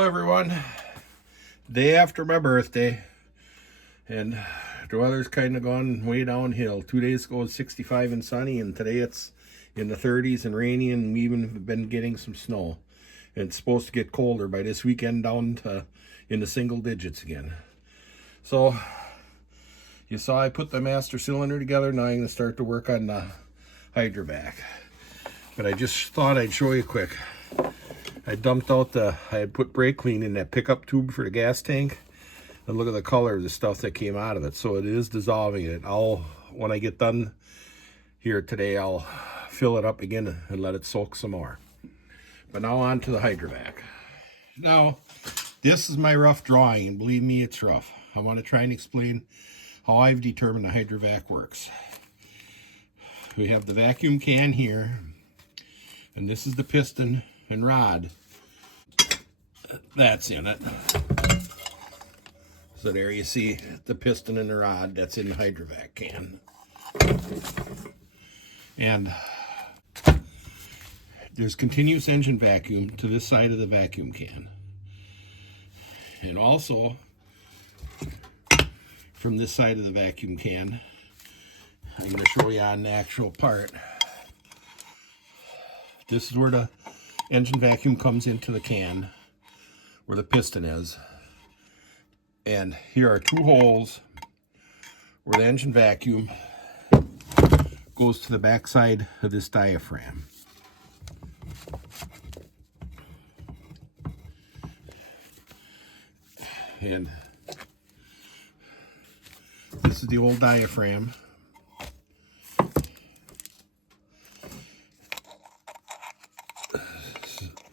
Hello everyone. Day after my birthday, and the weather's kind of gone way downhill. 2 days ago it was 65 and sunny, and today it's in the 30s and rainy, and we even have been getting some snow. And it's supposed to get colder by this weekend, down to in the single digits again. So you saw I put the master cylinder together. Now I'm going to start to work on the Hydrovac. But I just thought I'd show you quick. I dumped out I had put brake clean in that pickup tube for the gas tank. And look at the color of the stuff that came out of it. So it is dissolving it. When I get done here today, I'll fill it up again and let it soak some more. But now on to the Hydrovac. Now, this is my rough drawing, and believe me, it's rough. I want to try and explain how I've determined the Hydrovac works. We have the vacuum can here, and this is the piston and rod that's in it. So there you see the piston and the rod that's in the Hydrovac can. And there's continuous engine vacuum to this side of the vacuum can. And also, from this side of the vacuum can, I'm going to show you on the actual part. This is where the engine vacuum comes into the can, where the piston is. And here are two holes where the engine vacuum goes to the back side of this diaphragm. And this is the old diaphragm.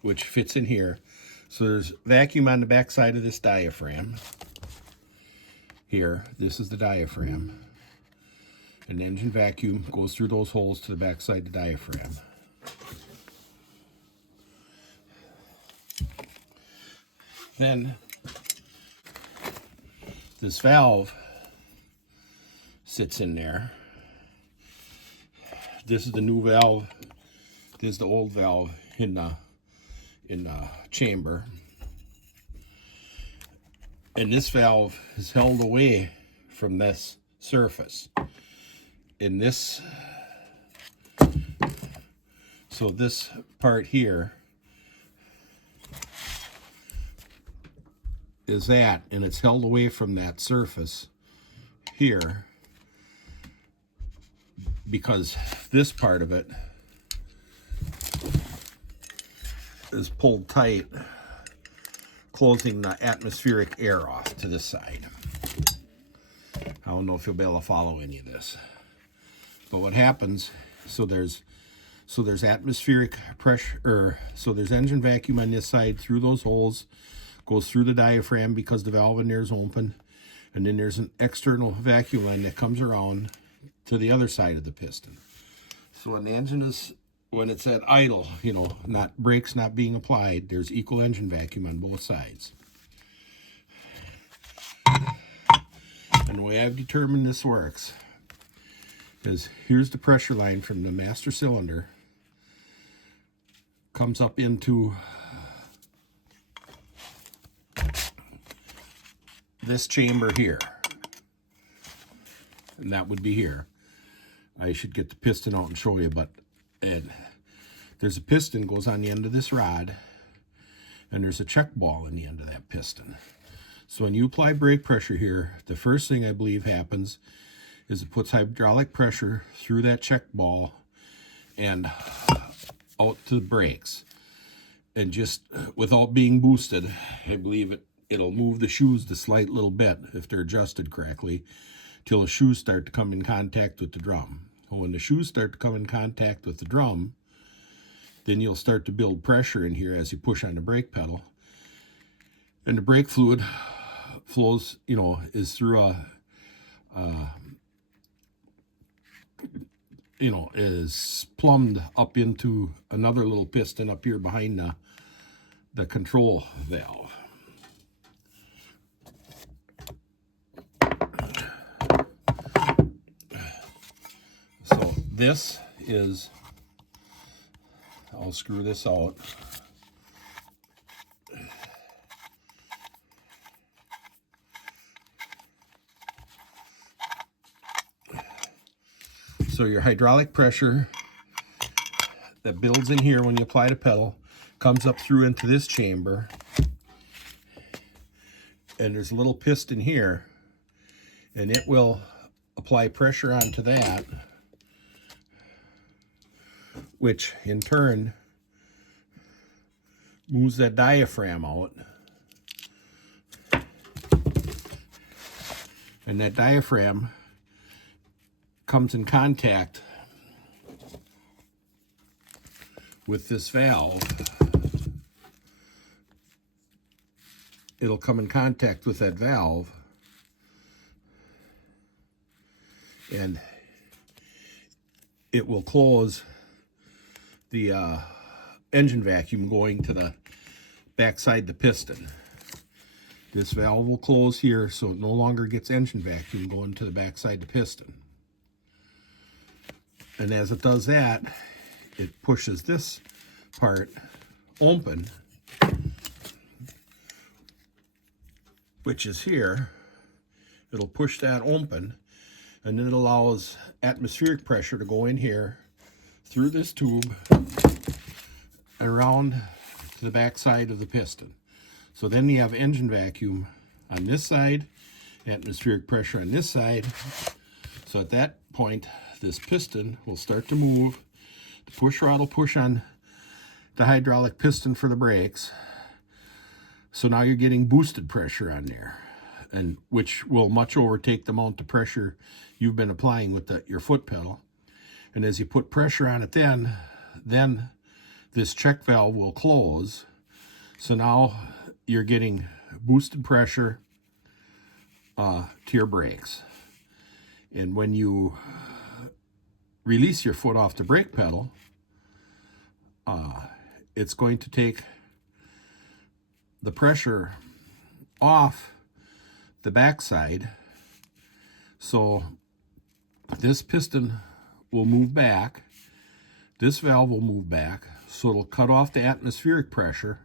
Which fits in here. So there's vacuum on the back side of this diaphragm. Here, this is the diaphragm. And the engine vacuum goes through those holes to the back side of the diaphragm. Then this valve sits in there. This is the new valve. This is the old valve in the chamber. And this valve is held away from this surface. In this, so this part here is that, and it's held away from that surface here because this part of it is pulled tight, closing the atmospheric air off to this side. I don't know if you'll be able to follow any of this, but what happens, so there's atmospheric pressure, so there's engine vacuum on this side through those holes, goes through the diaphragm because the valve in there is open, and then there's an external vacuum line that comes around to the other side of the piston. So when the engine is, when it's at idle, brakes not being applied, there's equal engine vacuum on both sides. And the way I've determined this works is here's the pressure line from the master cylinder, comes up into this chamber here, and that would be here. I should get the piston out and show you, and there's a piston goes on the end of this rod, and there's a check ball in the end of that piston. So when you apply brake pressure here, the first thing I believe happens is it puts hydraulic pressure through that check ball and out to the brakes. And just without being boosted, I believe it'll move the shoes the slight little bit if they're adjusted correctly, till the shoes start to come in contact with the drum. And when the shoes start to come in contact with the drum, then you'll start to build pressure in here as you push on the brake pedal. And the brake fluid flows, is through is plumbed up into another little piston up here behind the control valve. So this is, I'll screw this out. So your hydraulic pressure that builds in here when you apply the pedal comes up through into this chamber. And there's a little piston here, and it will apply pressure onto that, which in turn moves that diaphragm out. And that diaphragm comes in contact with this valve. It'll come in contact with that valve, and it will close the engine vacuum going to the backside of the piston. This valve will close here, so it no longer gets engine vacuum going to the backside of the piston. And as it does that, it pushes this part open, which is here. It'll push that open, and then it allows atmospheric pressure to go in here through this tube around to the back side of the piston. So then you have engine vacuum on this side, atmospheric pressure on this side. So at that point, this piston will start to move. The push rod will push on the hydraulic piston for the brakes. So now you're getting boosted pressure on there, and which will much overtake the amount of pressure you've been applying with your foot pedal. And as you put pressure on it, then this check valve will close. So now you're getting boosted pressure to your brakes. And when you release your foot off the brake pedal, it's going to take the pressure off the backside. So this piston will move back, this valve will move back, so it'll cut off the atmospheric pressure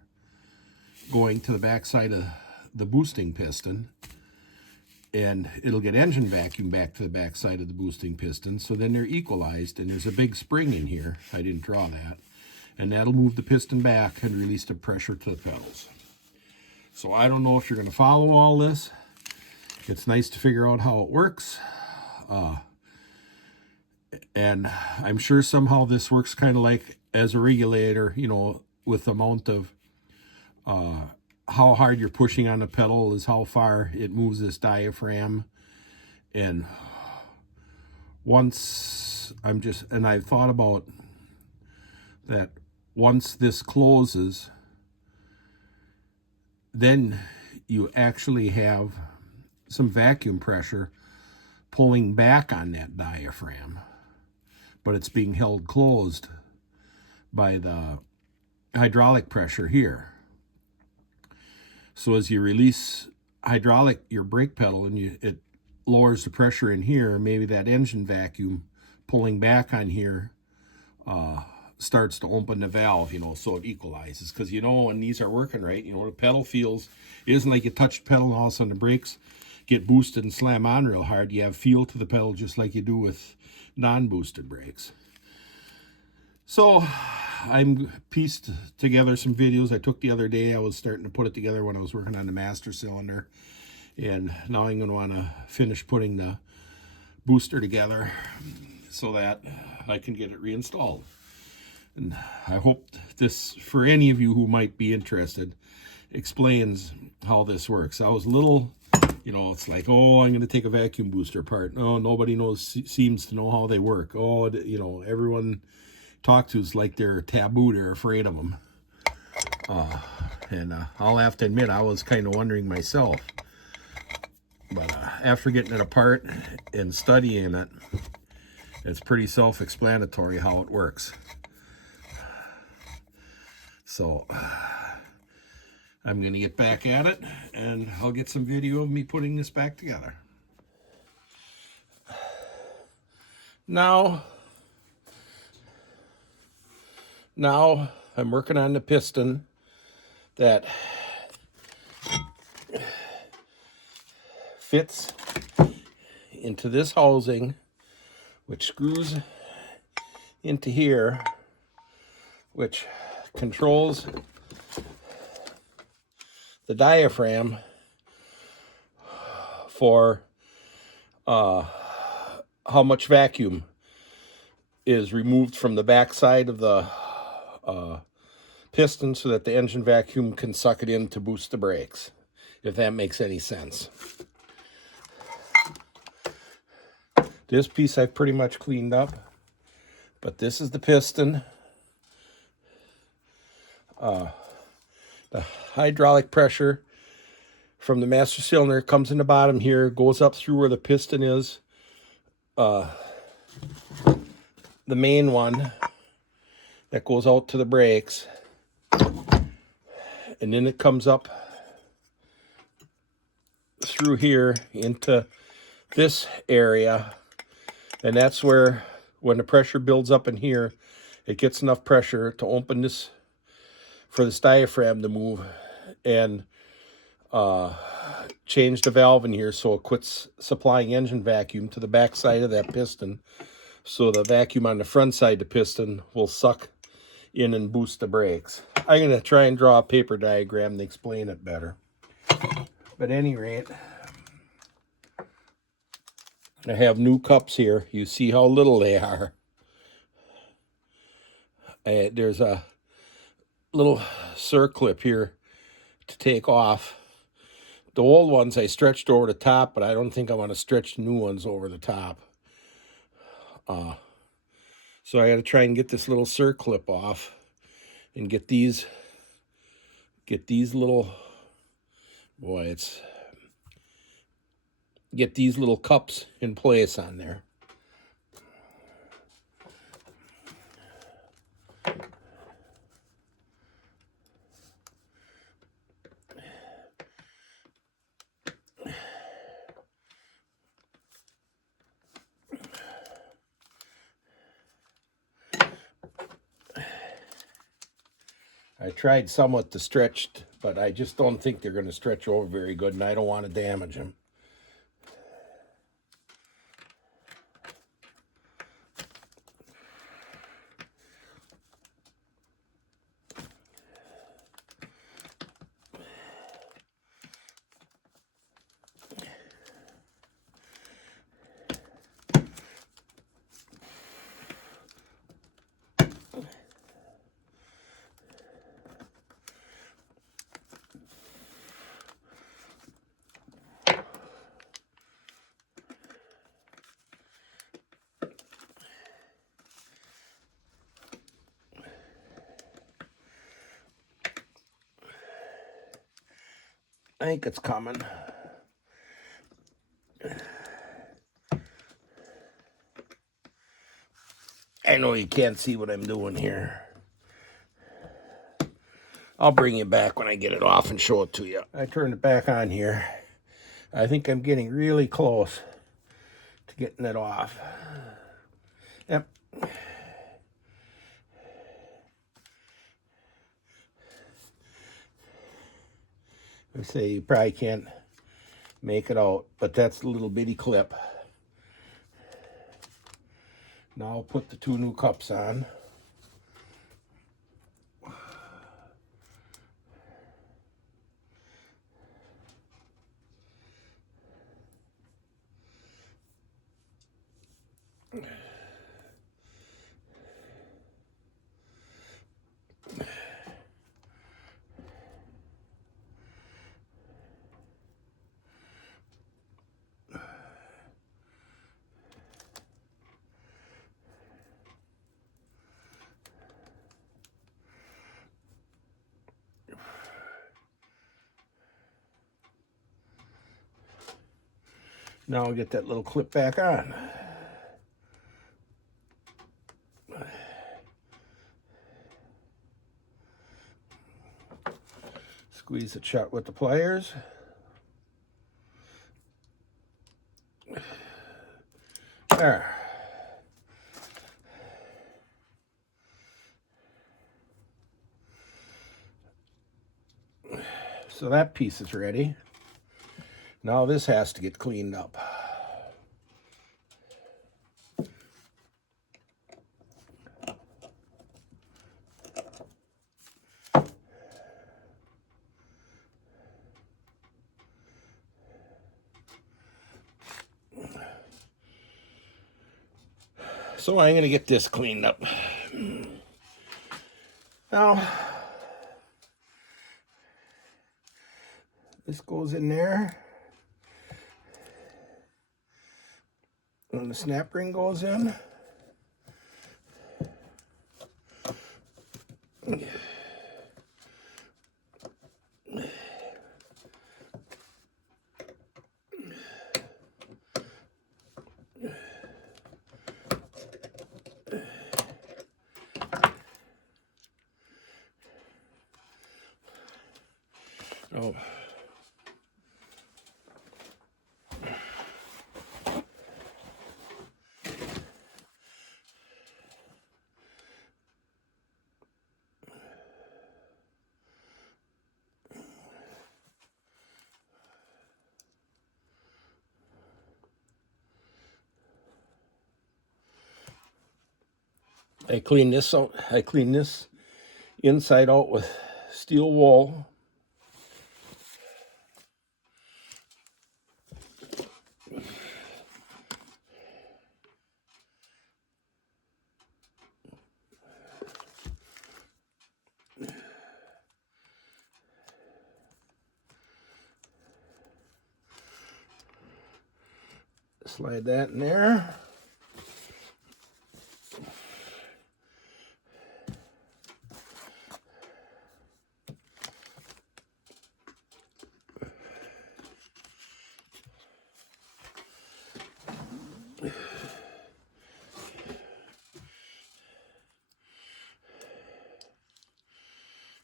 going to the backside of the boosting piston, and it'll get engine vacuum back to the backside of the boosting piston. So then they're equalized, and there's a big spring in here. I didn't draw that. And that'll move the piston back and release the pressure to the pedals. So I don't know if you're going to follow all this. It's nice to figure out how it works. And I'm sure somehow this works kind of like as a regulator, you know, with the amount of how hard you're pushing on the pedal is how far it moves this diaphragm. And once I've thought about that, once this closes, then you actually have some vacuum pressure pulling back on that diaphragm, but it's being held closed by the hydraulic pressure here. So as you release your brake pedal, and it lowers the pressure in here, maybe that engine vacuum pulling back on here starts to open the valve, you know, so it equalizes. Because, you know, when these are working right, you know, the pedal feels, it isn't like you touch the pedal and all of a sudden the brakes get boosted and slam on real hard. You have feel to the pedal just like you do with non-boosted brakes. So I'm pieced together some videos I took the other day. I was starting to put it together when I was working on the master cylinder. And now I'm going to want to finish putting the booster together so that I can get it reinstalled. And I hope this, for any of you who might be interested, explains how this works. I was a little, you know, it's like, oh, I'm going to take a vacuum booster apart. No, nobody seems to know how they work. Oh, you know, everyone talked to is like they're taboo, they're afraid of them. And I'll have to admit, I was kind of wondering myself. But after getting it apart and studying it, it's pretty self-explanatory how it works. So I'm going to get back at it, and I'll get some video of me putting this back together. Now I'm working on the piston that fits into this housing which screws into here, which controls the diaphragm for how much vacuum is removed from the backside of the piston so that the engine vacuum can suck it in to boost the brakes, if that makes any sense. This piece I've pretty much cleaned up, but this is the piston. The hydraulic pressure from the master cylinder comes in the bottom here, goes up through where the piston is. The main one that goes out to the brakes, and then it comes up through here into this area, and that's where, when the pressure builds up in here, it gets enough pressure to open this for this diaphragm to move and change the valve in here so it quits supplying engine vacuum to the back side of that piston, so the vacuum on the front side of the piston will suck in and boost the brakes. I'm going to try and draw a paper diagram to explain it better. But at any rate, I have new cups here. You see how little they are. There's a little circlip here to take off. The old ones I stretched over the top, but I don't think I want to stretch the new ones over the top. So I got to try and get this little circlip off and get these little, get these little cups in place on there. I tried somewhat to stretch, but I just don't think they're going to stretch over very good, and I don't want to damage them. I think it's coming. I know you can't see what I'm doing here. I'll bring you back when I get it off and show it to you. I turned it back on here. I think I'm getting really close to getting it off. Yep. I say you probably can't make it out, but that's the little bitty clip. Now I'll put the two new cups on. Now I'll get that little clip back on. Squeeze it shut with the pliers. There. So that piece is ready. Now this has to get cleaned up. So I'm going to get this cleaned up. Now, this goes in there. And the snap ring goes in. Oh. I clean this out. I clean this inside out with steel wool. Slide that in there.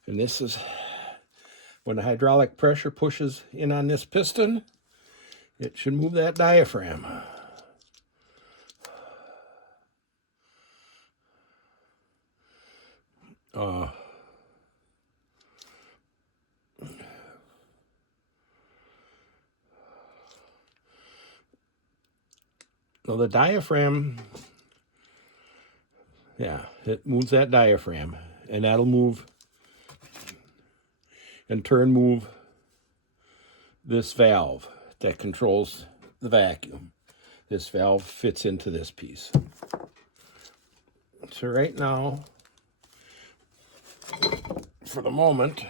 And this is when the hydraulic pressure pushes in on this piston, it should move that diaphragm. So the diaphragm, yeah, it moves that diaphragm, and that'll move, in turn move this valve that controls the vacuum. This valve fits into this piece. So right now, for the moment,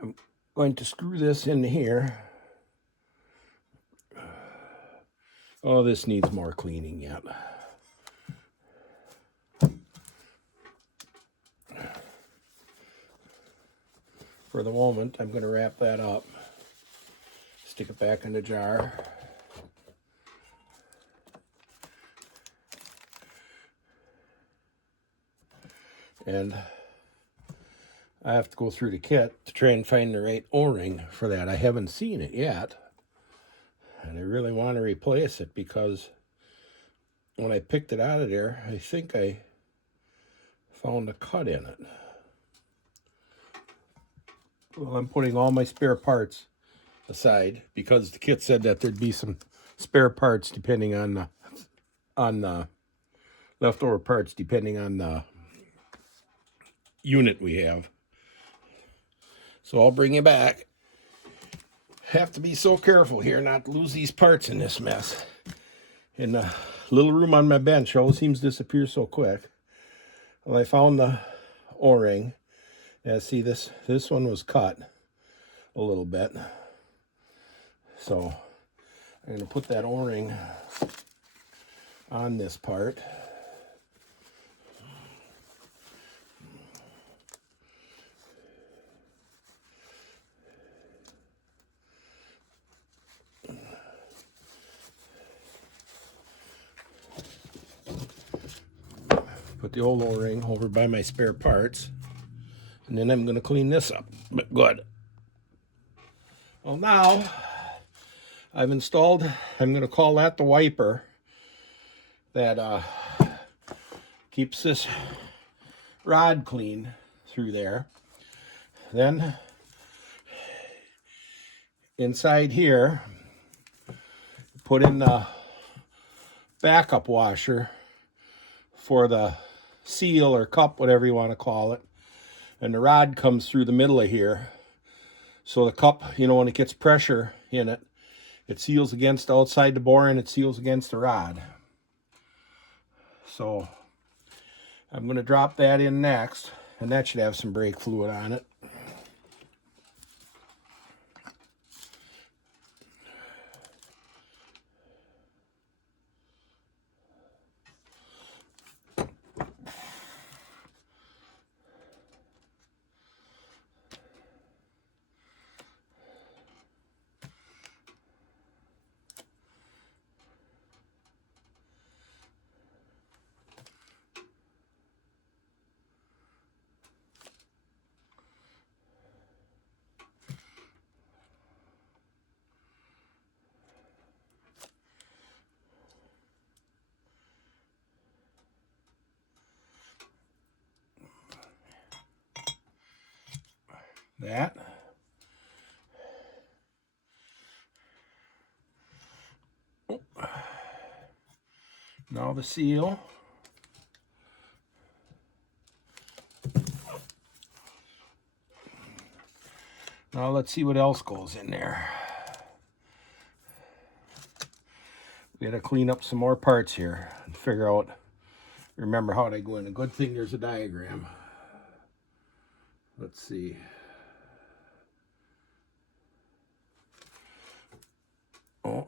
I'm going to screw this in here. Oh, this needs more cleaning yet. For the moment, I'm going to wrap that up, stick it back in the jar. And I have to go through the kit to try and find the right O-ring for that. I haven't seen it yet. And I really want to replace it because when I picked it out of there, I think I found a cut in it. Well, I'm putting all my spare parts aside because the kit said that there'd be some spare parts depending on the leftover parts depending on the unit we have. So I'll bring you back. Have to be so careful here not to lose these parts in this mess. And the little room on my bench always seems to disappear so quick. Well, I found the O-ring. Yeah, see this one was cut a little bit. So I'm going to put that O-ring on this part. Put the old O-ring over by my spare parts. And then I'm going to clean this up. But good. Well, now I've installed, I'm going to call that the wiper that keeps this rod clean through there. Then inside here, put in the backup washer for the seal or cup, whatever you want to call it. And the rod comes through the middle of here. So the cup, when it gets pressure in it, It seals against outside the bore and it seals against the rod. So I'm going to drop that in next, and that should have some brake fluid on it. That. Now the seal. Now let's see what else goes in there. We got to clean up some more parts here and figure out, remember how they go in. A good thing there's a diagram. Let's see. Oh.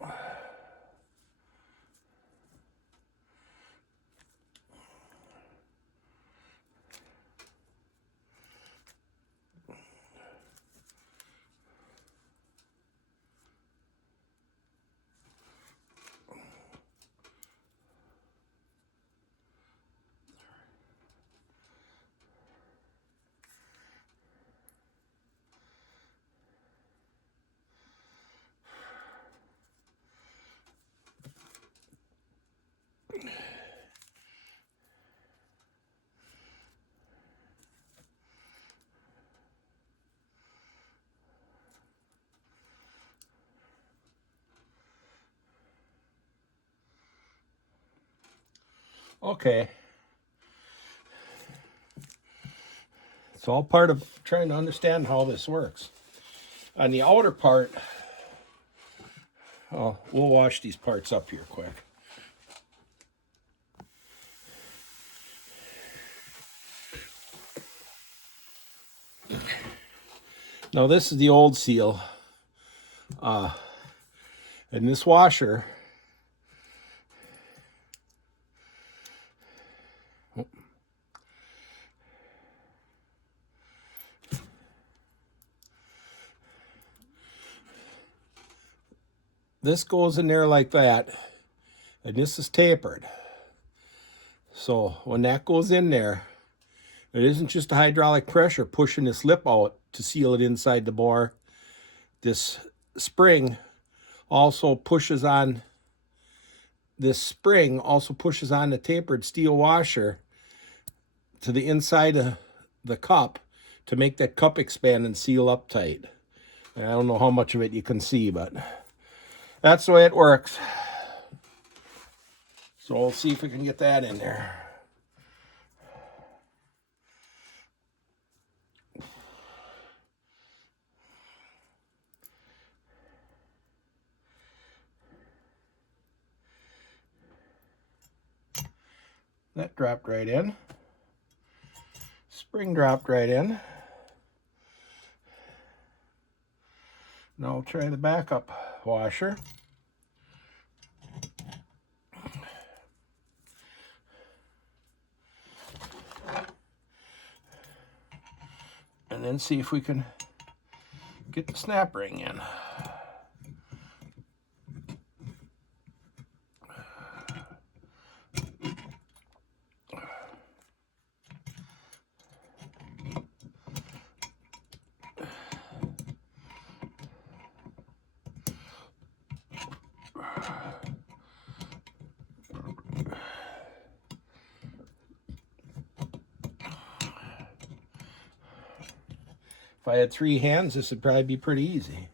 Okay. It's all part of trying to understand how this works. On the outer part, we'll wash these parts up here quick. Now this is the old seal. And this washer, this goes in there like that, and this is tapered. So when that goes in there, it isn't just a hydraulic pressure pushing this lip out to seal it inside the bore. This spring also pushes on, the tapered steel washer to the inside of the cup to make that cup expand and seal up tight. I don't know how much of it you can see, but that's the way it works. So we'll see if we can get that in there. That dropped right in. Spring dropped right in. Now we'll try the backup washer. And then see if we can get the snap ring in. If I had 3 hands, this would probably be pretty easy.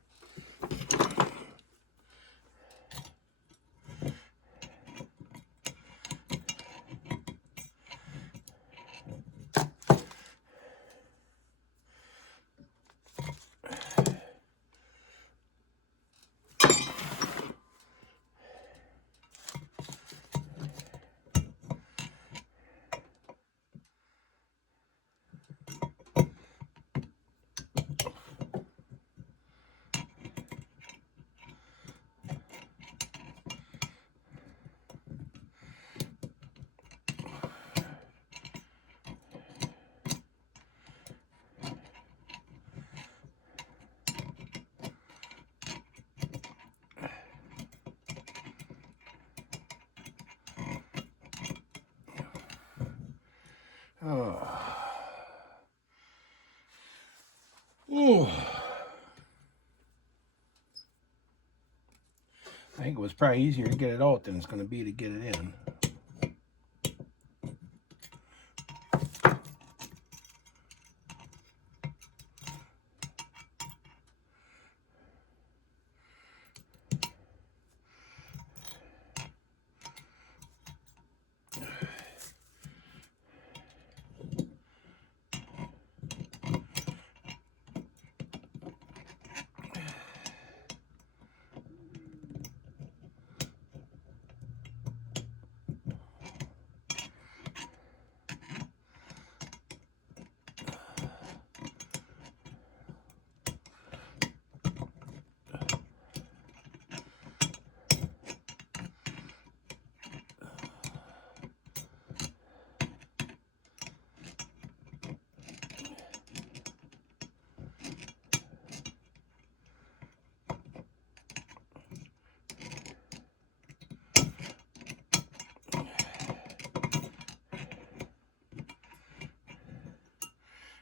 Oh. Ooh. I think it was probably easier to get it out than it's going to be to get it in.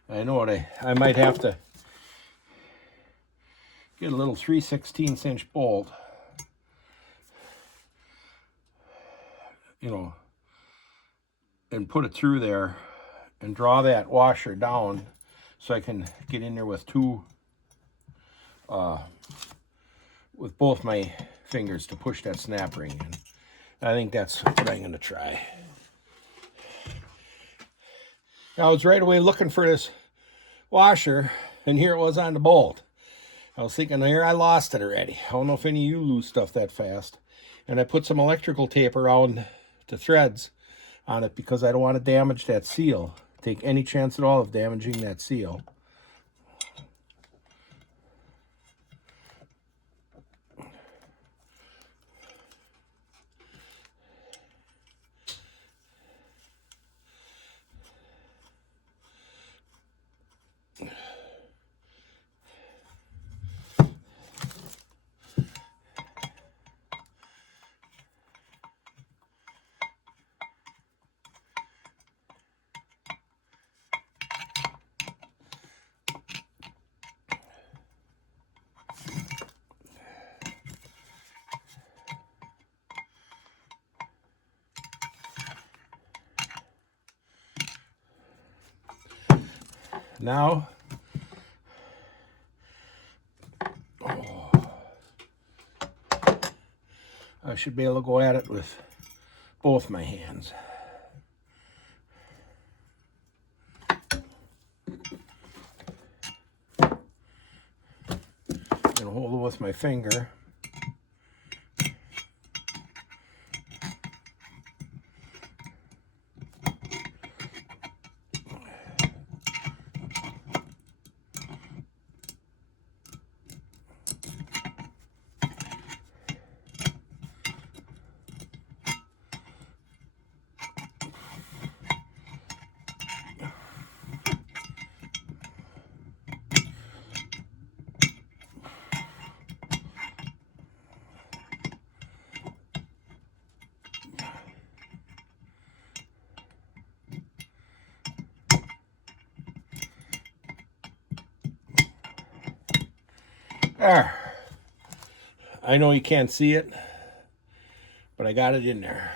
I know what I might have to get a little 3/16 inch bolt, you know, and put it through there and draw that washer down so I can get in there with with both my fingers to push that snap ring in. I think that's what I'm going to try. I was right away looking for this washer, and here it was on the bolt. I was thinking, here, I lost it already. I don't know if any of you lose stuff that fast. And I put some electrical tape around the threads on it because I don't want to damage that seal. Take any chance at all of damaging that seal. Now, I should be able to go at it with both my hands. And hold it with my finger. There. I know you can't see it, but I got it in there.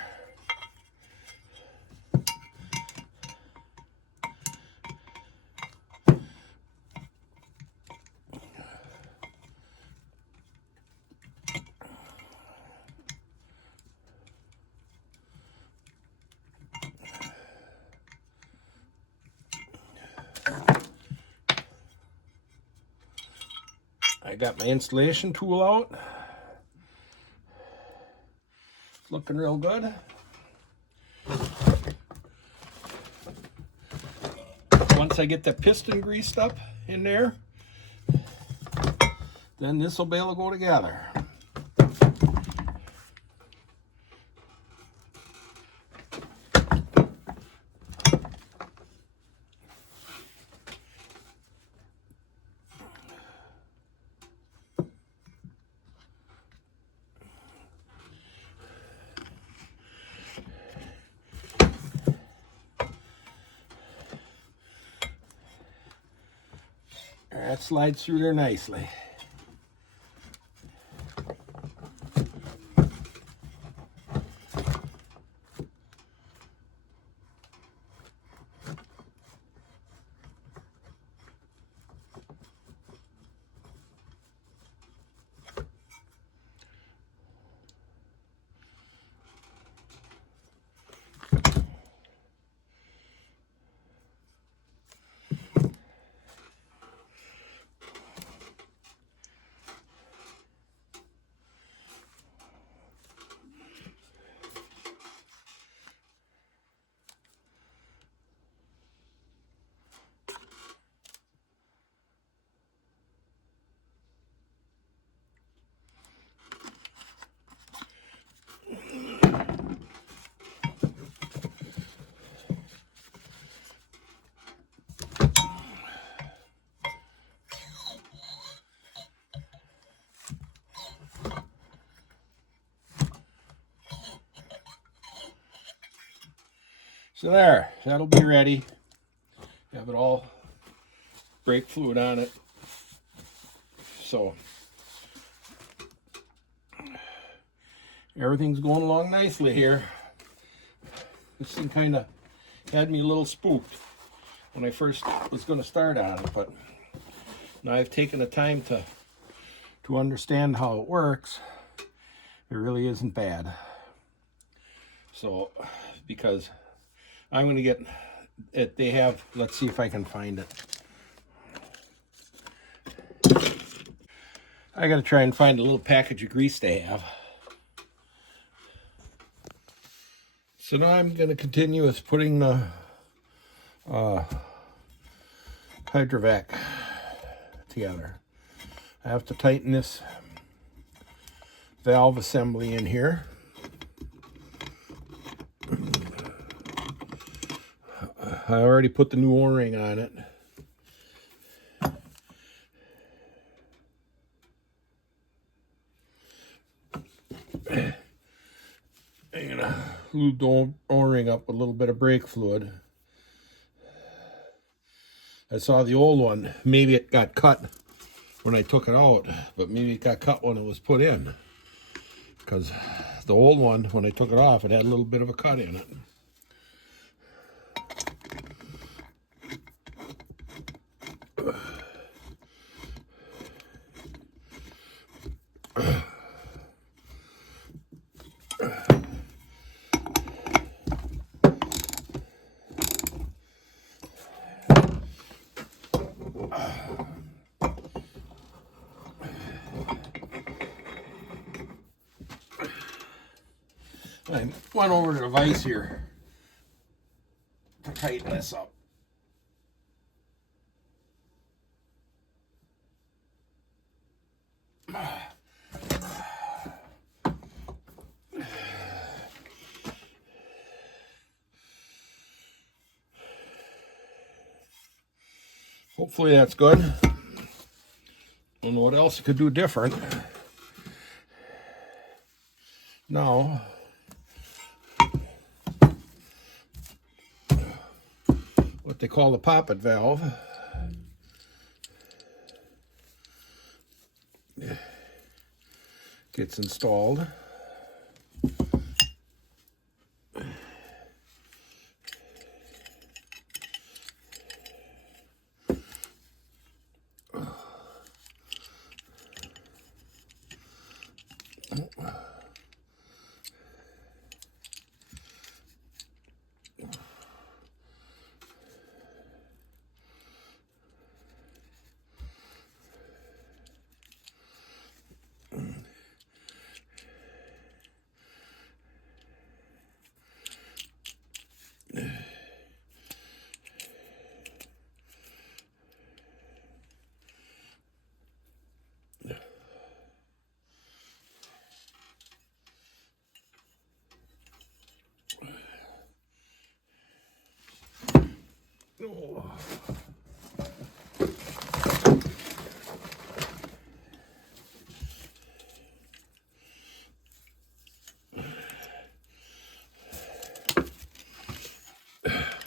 I got my installation tool out. It's looking real good. Once I get the piston greased up in there, then this will be able to go together. That slides through there nicely. So there, that'll be ready. Have it all brake fluid on it. So everything's going along nicely here. This thing kind of had me a little spooked when I first was going to start on it, but now I've taken the time to understand how it works. It really isn't bad. So, because I'm going to get it, they have, let's see if I can find it. I got to try and find a little package of grease they have. So now I'm going to continue with putting the Hydrovac together. I have to tighten this valve assembly in here. I already put the new O-ring on it. I'm gonna lube the O-ring up with a little bit of brake fluid. I saw the old one, maybe it got cut when I took it out, but maybe it got cut when it was put in. Because the old one, when I took it off, it had a little bit of a cut in it. I went over to the vise here to tighten this up. Hopefully that's good. Don't know what else I could do different. Now, what they call the poppet valve gets installed. Oh.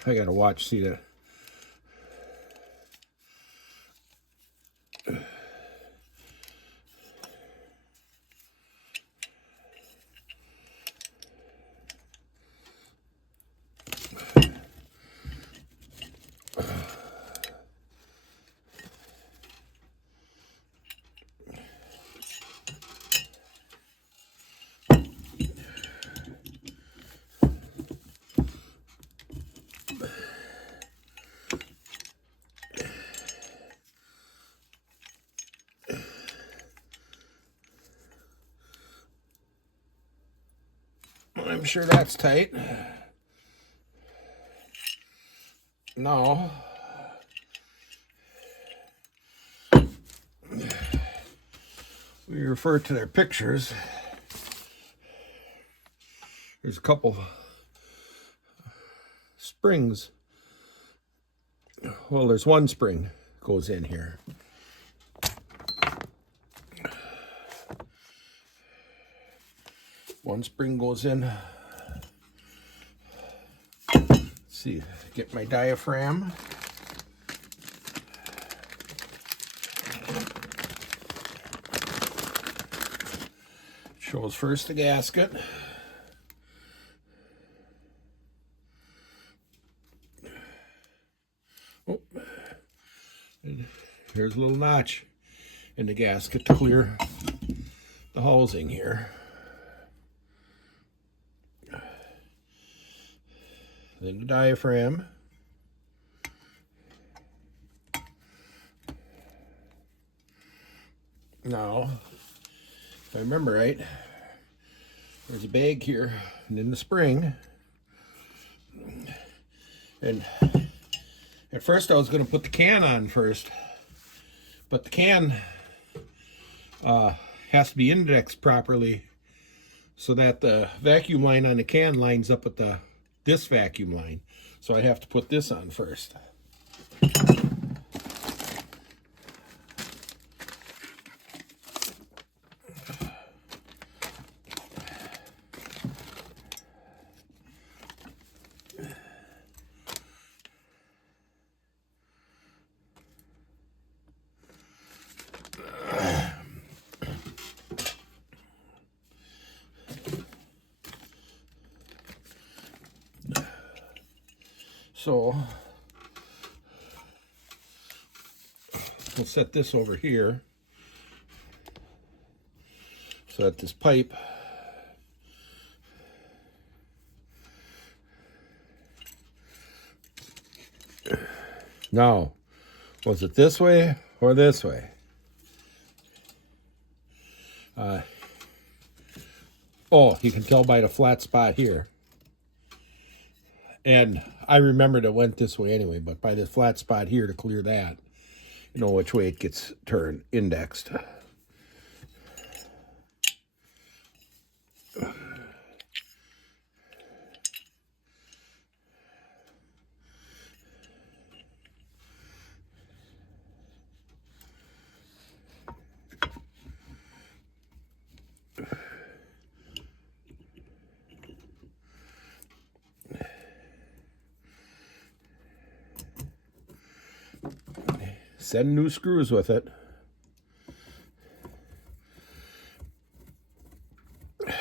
I gotta watch, see that I'm sure that's tight. Now, we refer to their pictures. There's a couple springs. Well, there's one spring goes in here. One spring goes in. Let's see, get my diaphragm. Shows first the gasket. Oh, and here's a little notch in the gasket to clear the housing here. Then the diaphragm. Now, if I remember right, there's a bag here and then the spring. And at first I was going to put the can on first, but the can has to be indexed properly so that the vacuum line on the can lines up with this vacuum line. So I have to put this on first. So we'll set this over here so that this pipe now, was it this way or this way? Oh, you can tell by the flat spot here. And I remembered it went this way anyway, but by this flat spot here to clear that, you know which way it gets turned, indexed. Send new screws with it. I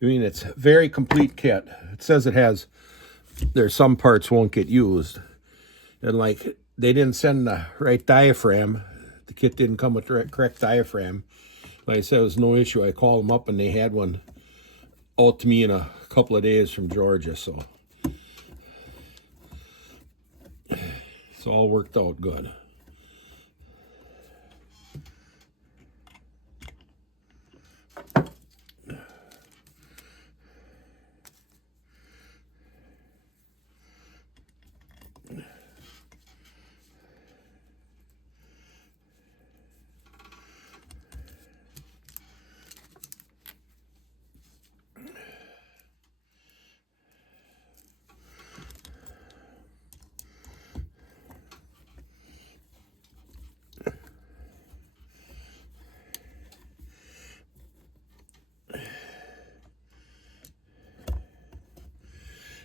mean, it's a very complete kit. It says it has, there's some parts won't get used. And like, they didn't send the right diaphragm. The kit didn't come with the correct diaphragm. Like I said, it was no issue. I called them up and they had one out to me in a couple of days from Georgia, so it's all worked out good.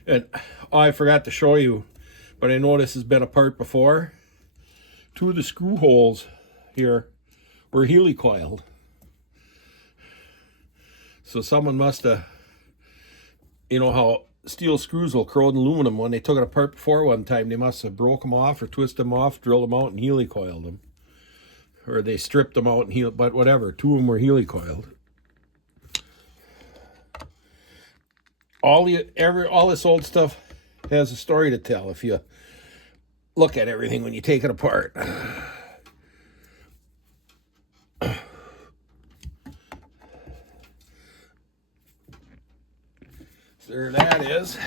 And oh, I forgot to show you, but I know this has been apart before. two of the screw holes here were helicoiled. So someone must have, you know how steel screws will corrode aluminum. When they took it apart before one time, they must have broke them off or twisted them off, drilled them out, and helicoiled them. Or they stripped them out and but whatever. Two of them were helicoiled. All this old stuff has a story to tell if you look at everything when you take it apart. There that is.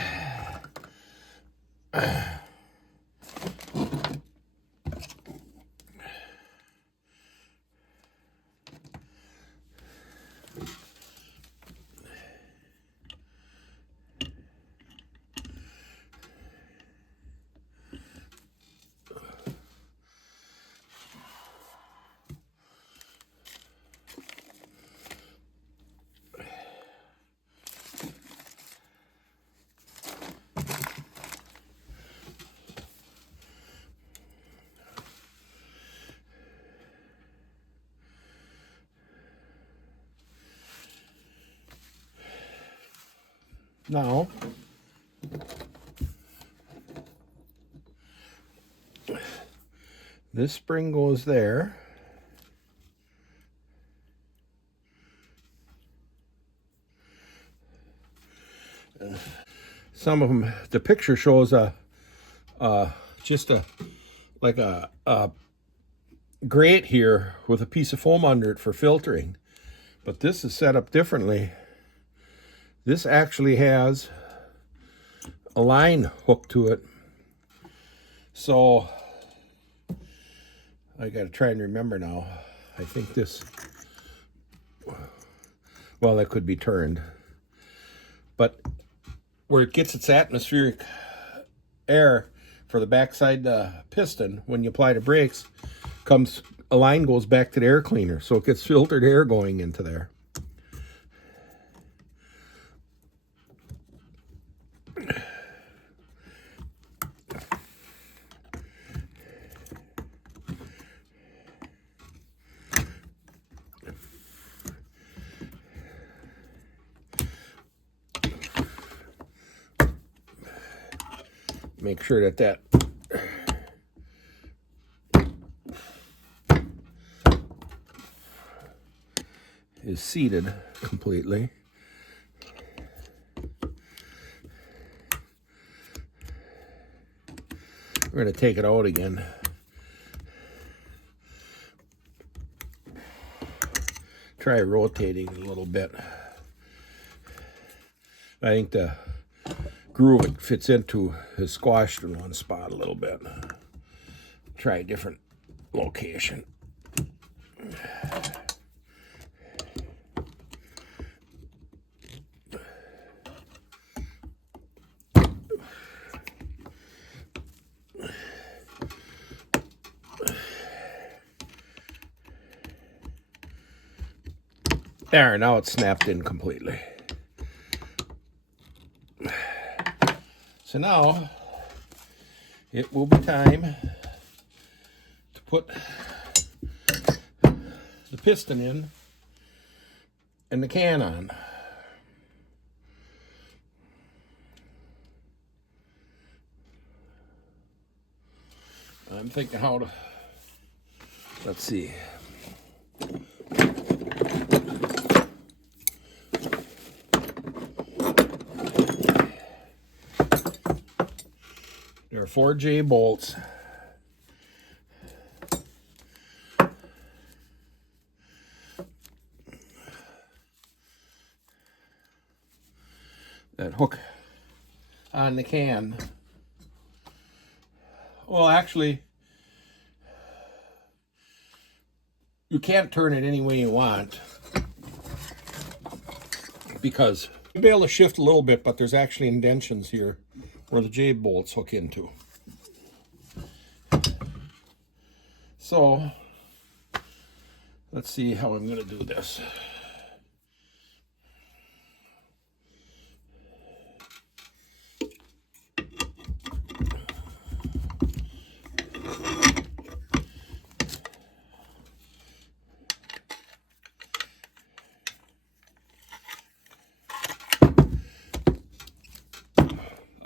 Now, this spring goes there. Some of them, the picture shows just like a grate here with a piece of foam under it for filtering. But this is set up differently. This actually has a line hooked to it. So I got to try and remember now. I think this, well, that could be turned. But where it gets its atmospheric air for the backside piston, when you apply the brakes, a line goes back to the air cleaner. So it gets filtered air going into there. Make sure that is seated completely. We're going to take it out again. Try rotating a little bit. I think the groove it fits into is squashed in one spot a little bit. Try a different location. There, now it's snapped in completely. So now it will be time to put the piston in and the can on. I'm thinking how to, let's see. There are 4 J bolts. That hook on the can. Well, actually, you can't turn it any way you want because you'll be able to shift a little bit, but there's actually indentions here where the J bolts hook into. So let's see how I'm going to do this.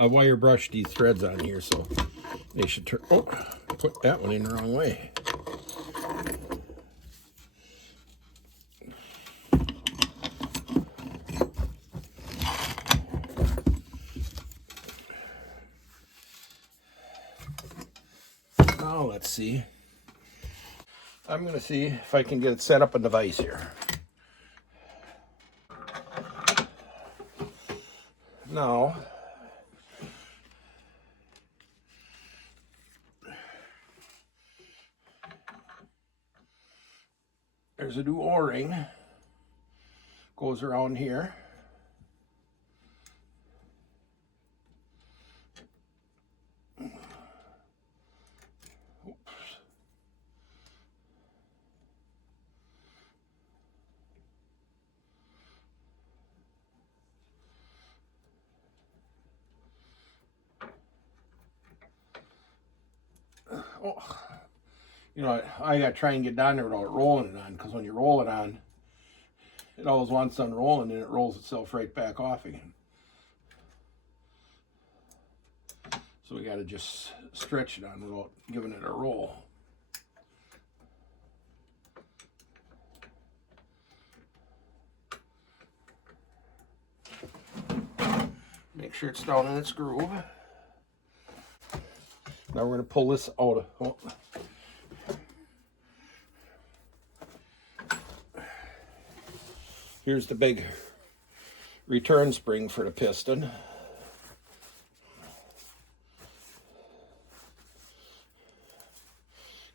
I wire brushed these threads on here, so they should turn. Oh, put that one in the wrong way. Now let's see. I'm going to see if I can get it set up in the vise here. Now, there's a new O-ring. Goes around here. Oh, you know, I got to try and get down there without rolling it on, because when you roll it on, it always wants to unroll and then it rolls itself right back off again. So we got to just stretch it on without giving it a roll. Make sure it's down in its groove. Now we're going to pull this out. Oh. Here's the big return spring for the piston.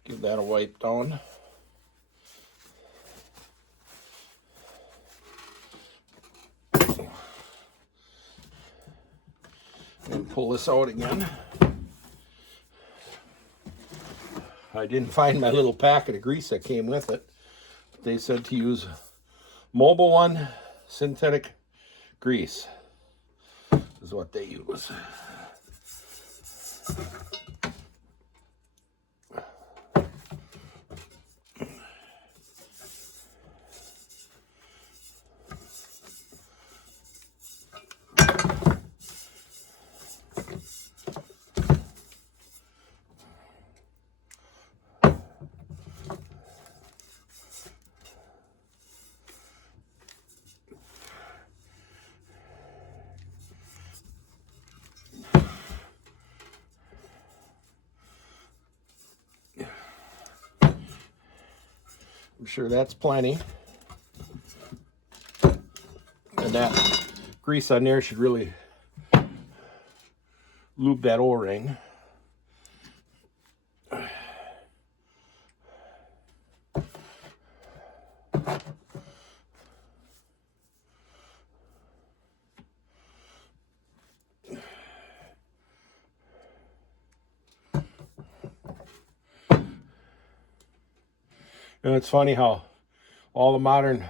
Give that a wipe down. And pull this out again. I didn't find my little packet of grease that came with it. They said to use Mobile One synthetic grease is what they use. I'm sure that's plenty. And that grease on there should really lube that O-ring. And it's funny how all the modern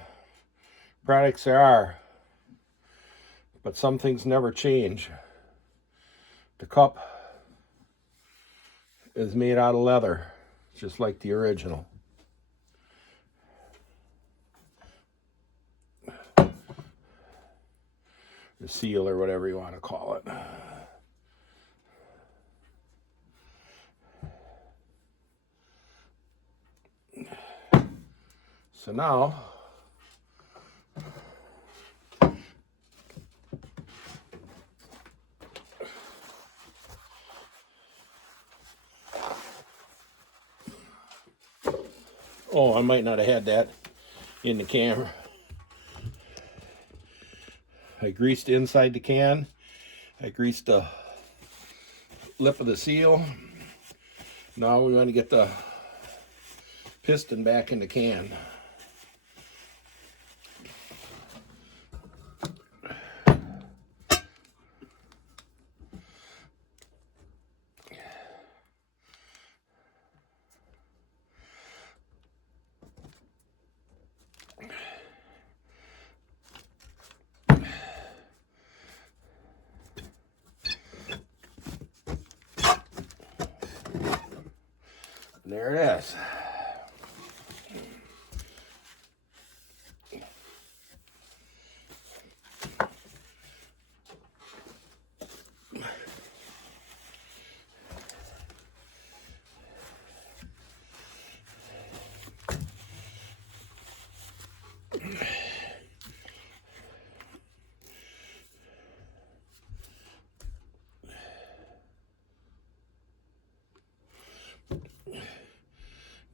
products there are, but some things never change. The cup is made out of leather, just like the original. The seal or whatever you want to call it. So now, oh, I might not have had that in the camera. I greased inside the can. I greased the lip of the seal. Now we want to get the piston back in the can. There it is.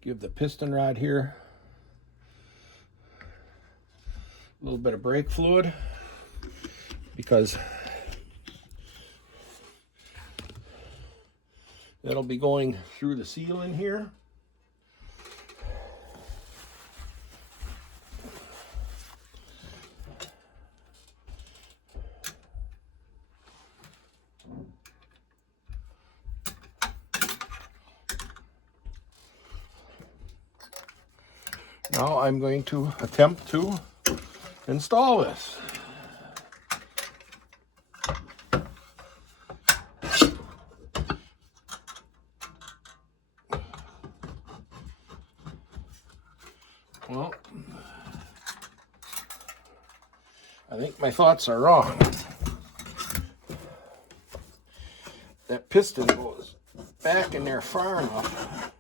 Give the piston rod here a little bit of brake fluid, because that'll be going through the seal in here. Now I'm going to attempt to install this. Well, I think my thoughts are wrong. That piston goes back in there far enough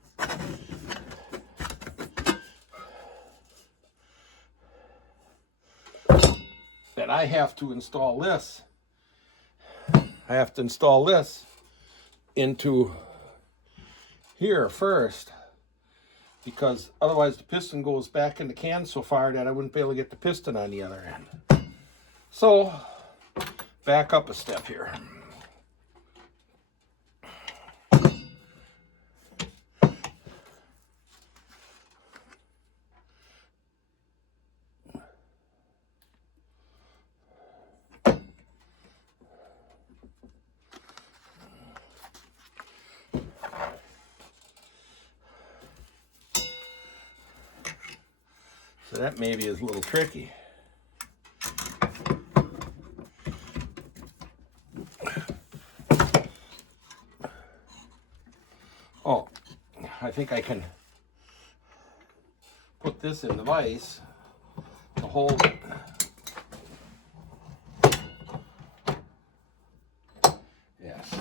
that I have to install this. I have to install this into here first, because otherwise the piston goes back in the can so far that I wouldn't be able to get the piston on the other end. So, back up a step here. So that maybe is a little tricky. Oh, I think I can put this in the vise to hold it. Yes.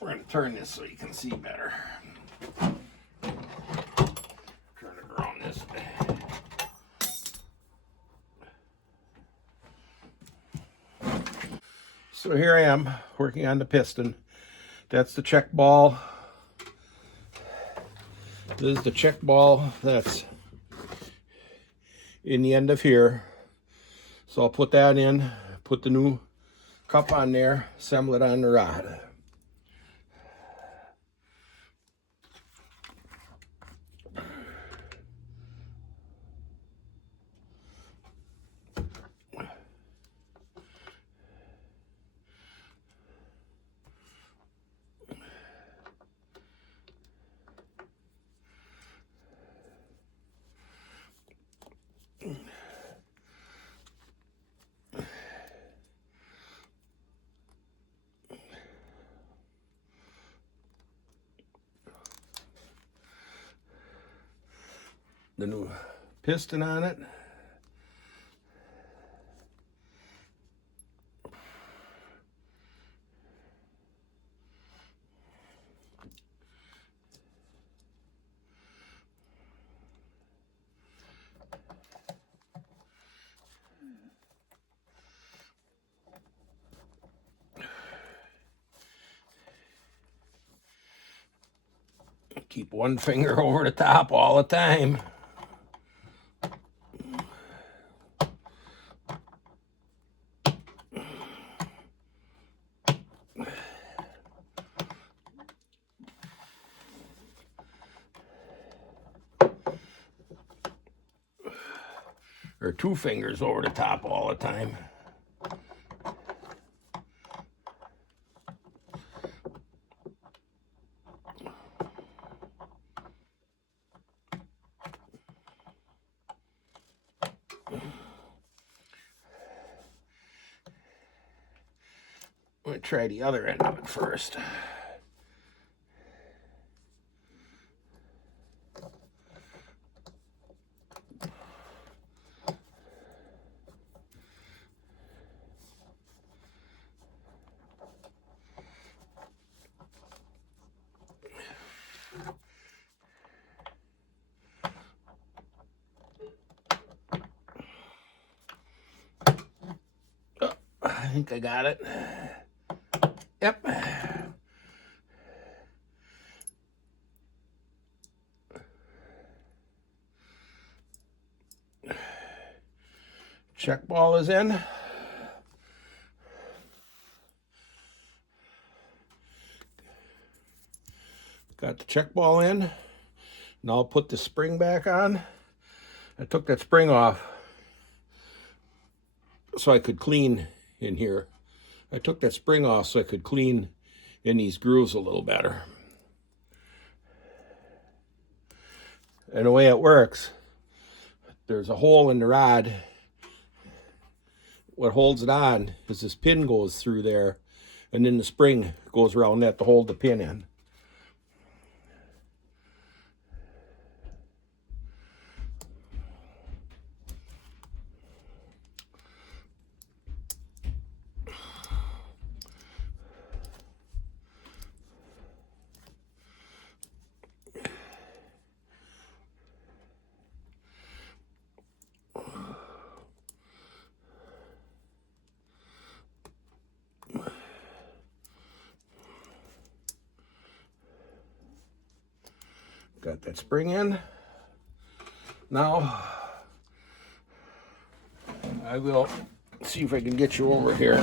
We're going to turn this so you can see better. Turn it around this way. So here I am working on the piston. That's the check ball. This is the check ball that's in the end of here. So I'll put that in, put the new cup on there, assemble it on the rod. The new piston on it. Keep one finger over the top all the time. Or two fingers over the top all the time. I'm going to try the other end of it first. think I got it. Yep. Check ball is in. Got the check ball in. Now I'll put the spring back on. I took that spring off so I could clean in here. I took that spring off so I could clean in these grooves a little better. And the way it works, there's a hole in the rod. What holds it on is this pin goes through there, and then the spring goes around that to hold the pin in. Got that spring in. Now, I will see if I can get you over here.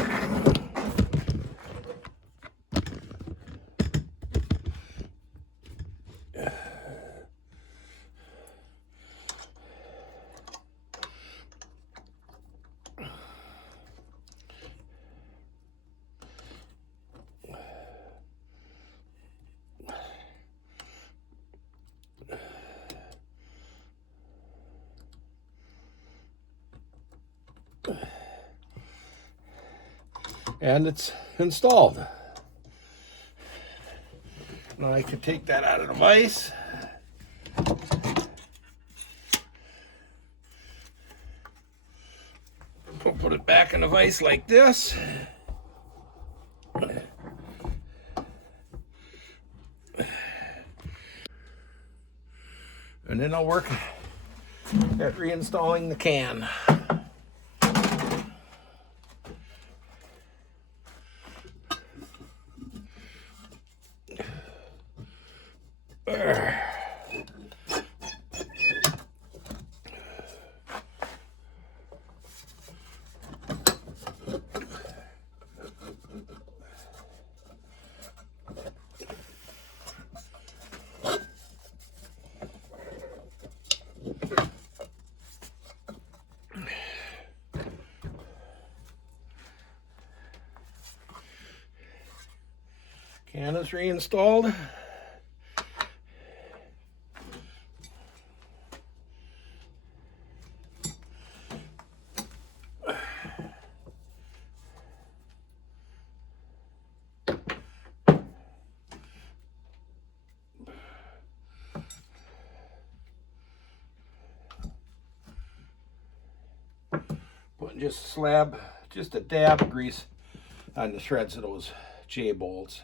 And it's installed. Now I can take that out of the vise. We'll put it back in the vise like this. And then I'll work at reinstalling the can. Can is reinstalled. Putting just a slab, just a dab of grease on the shreds of those J bolts.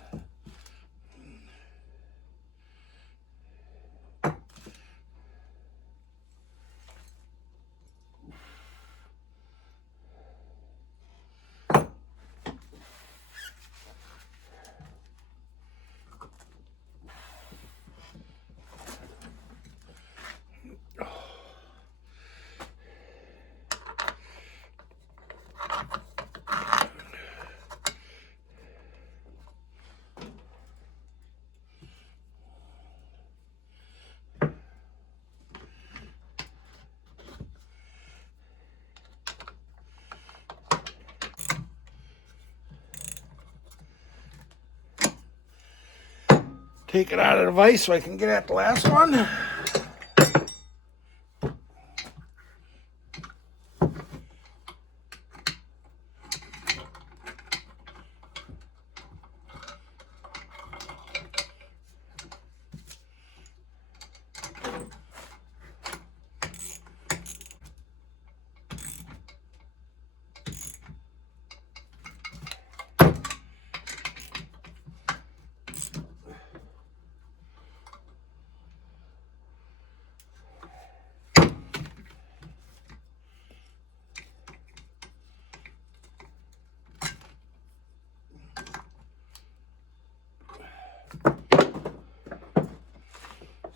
Take it out of the vise so I can get at the last one.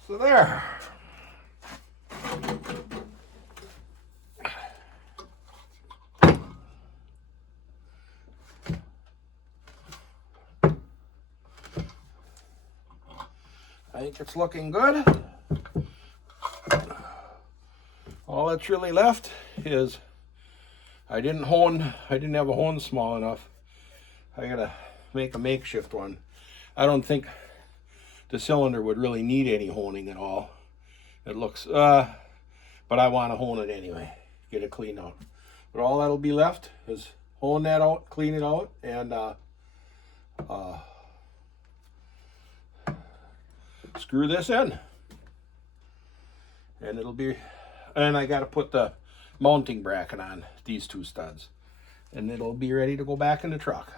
So there. I think it's looking good. All that's really left is I didn't have a hone small enough. I gotta make a makeshift one. I don't think the cylinder would really need any honing at all. It looks, but I want to hone it anyway, get it cleaned out. But all that'll be left is hone that out, clean it out, and screw this in. And it'll be, and I got to put the mounting bracket on these two studs. And it'll be ready to go back in the truck.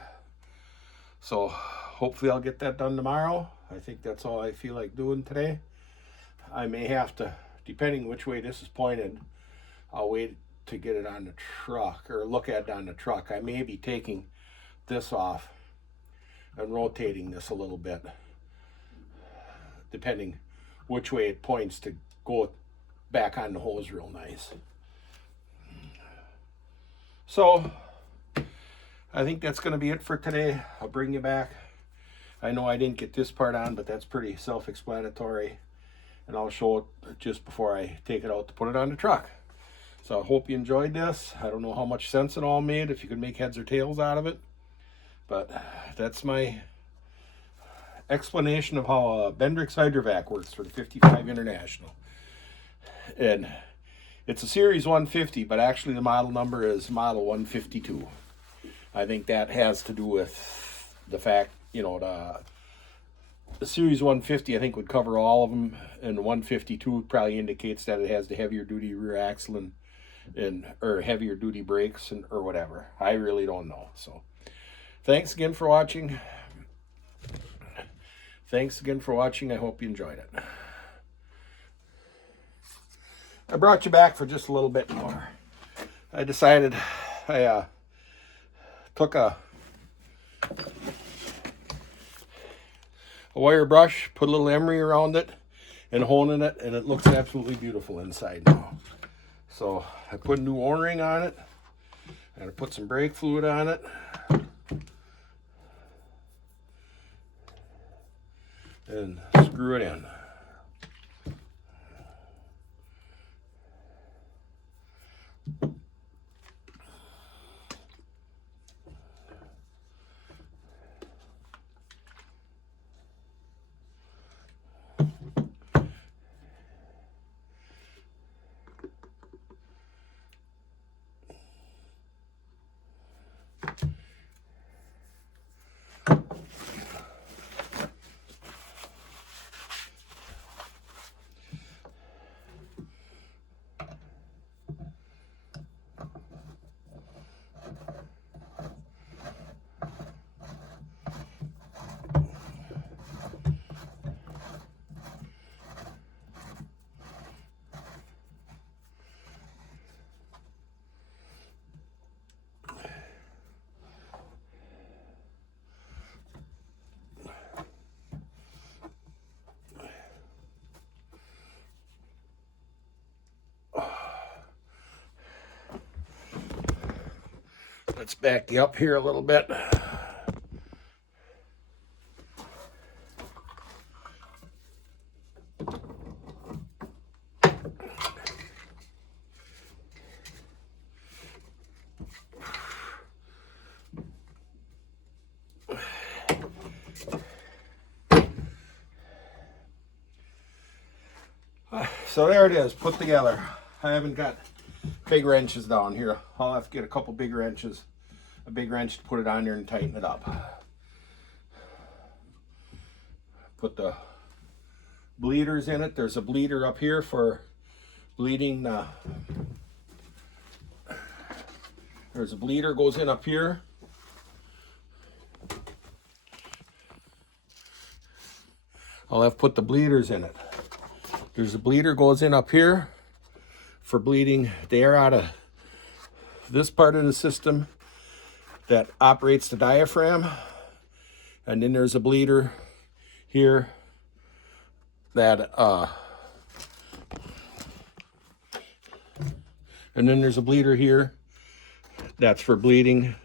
So hopefully I'll get that done tomorrow. I think that's all I feel like doing today. I may have to, depending which way this is pointed, I'll wait to get it on the truck or look at it on the truck. I may be taking this off and rotating this a little bit, depending which way it points to go back on the hose real nice. So I think that's going to be it for today. I'll bring you back. I know I didn't get this part on, but that's pretty self-explanatory. And I'll show it just before I take it out to put it on the truck. So I hope you enjoyed this. I don't know how much sense it all made, if you could make heads or tails out of it. But that's my explanation of how a Bendrix Hydrovac works for the 55 International. And it's a Series 150, but actually the model number is Model 152. I think that has to do with the fact, you know, the Series 150 I think would cover all of them, and the 152 probably indicates that it has the heavier duty rear axle and or heavier duty brakes and or whatever. I really don't know. So thanks again for watching. I hope you enjoyed it. I brought you back for just a little bit more. I decided I took a wire brush, put a little emery around it, and honing it, and it looks absolutely beautiful inside now. So I put a new O-ring on it, and I put some brake fluid on it, and screw it in. Let's back you up here a little bit. So there it is, put together. I haven't got big wrenches down here. I'll have to get a couple big wrenches, a big wrench to put it on there and tighten it up. Put the bleeders in it. There's a bleeder up here for bleeding. There's a bleeder goes in up here. I'll have to put the bleeders in it. There's a bleeder goes in up here for bleeding the air out of this part of the system that operates the diaphragm. And then there's a bleeder here that and then there's a bleeder here that's for bleeding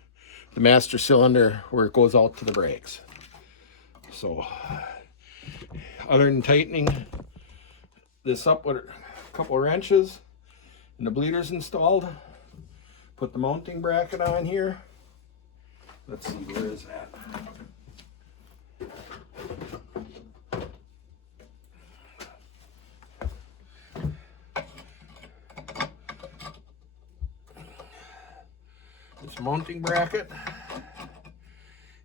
the master cylinder where it goes out to the brakes. So other than tightening this up with a couple of wrenches and the bleeder's installed, put the mounting bracket on here. Let's see, where is that? This mounting bracket,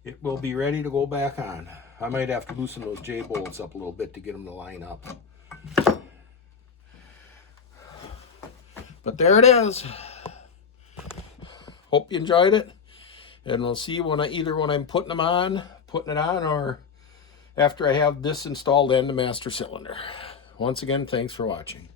it will be ready to go back on. I might have to loosen those J bolts up a little bit to get them to line up. But there it is. Hope you enjoyed it. And we'll see when either when I'm putting it on, or after I have this installed and the master cylinder. Once again, thanks for watching.